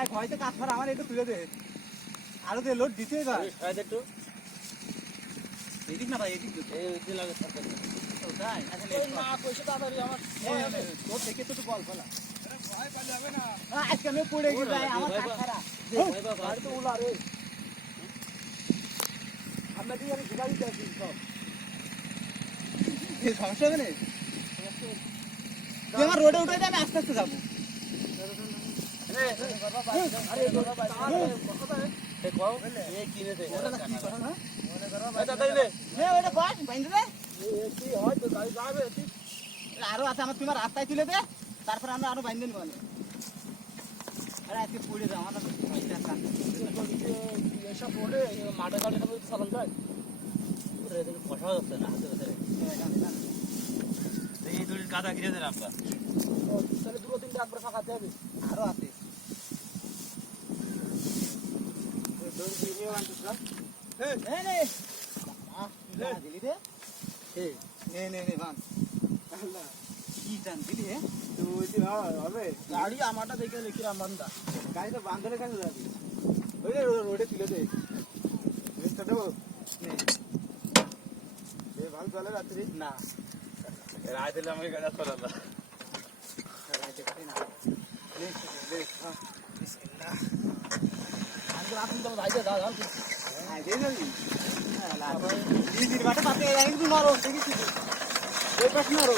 রাখ হয়তো কাজ করা আমার একটু তুলে দে আরো দে লোড দিতে এবার একটু এদিক না ভাই এদিক এই দিন লাগে সরকার তো তাই আসলে না কইছে তাড়াতাড়ি আমার তোর থেকে তো বল ফেলা আজকে আমি পড়ে গেছি ভাই আমার কাজ করা ভাই বাবা গাড়ি তো উলা রে আমরা কি আর গাড়ি যাচ্ছি সব এই সমস্যা হবে না তুই আমার রোডে উঠে আমি আস্তে আস্তে যাবো আরে বাবা এই কও এই কিনে দে ওটা কি করো না তাড়াতাড়ি নে ওটা কর বাইন্ধ দে এই কি হয় তো গাড়ি যাবে আরো আছে আমার তোমার রাস্তায় তুলে দে তারপর আমরা আরো বাইন্ধ নিব আরে আজকে পড়ে যাও আমার পয়সা কান এসব বলে মাঠে গাড়ি তো চালান যায় রে দেখে কষা যাচ্ছে না হাতে ধরে এই দড়ির কাদা কিনে দেন আমরা তাহলে দুটো তিনটা একবার ফাঁকাতে হবে আরো আছে দড়ি কিনে আনছিস না নে নে দিলি রে নে নে নে বান কি টান দিলি হে হবে গাড়ি আমারটা দেখে লিখিলাম বান্দা গাড়ি তো বান্ধলে কেন যাবি ওই রে রোডে তুলে দে রেস্টটা দেবো নে এ ভালো চলে রাত্রি না রায় দিলে আমাকে গাড়ি চলে না রাইতে পারি না নে নে হ্যাঁ বিসমিল্লাহ আমি রাত দিন তো যাইতে দাদা আই দে জলদি দিদির বাটা পাতে আই কিন্তু মারো দেখিস এই পাশ মারো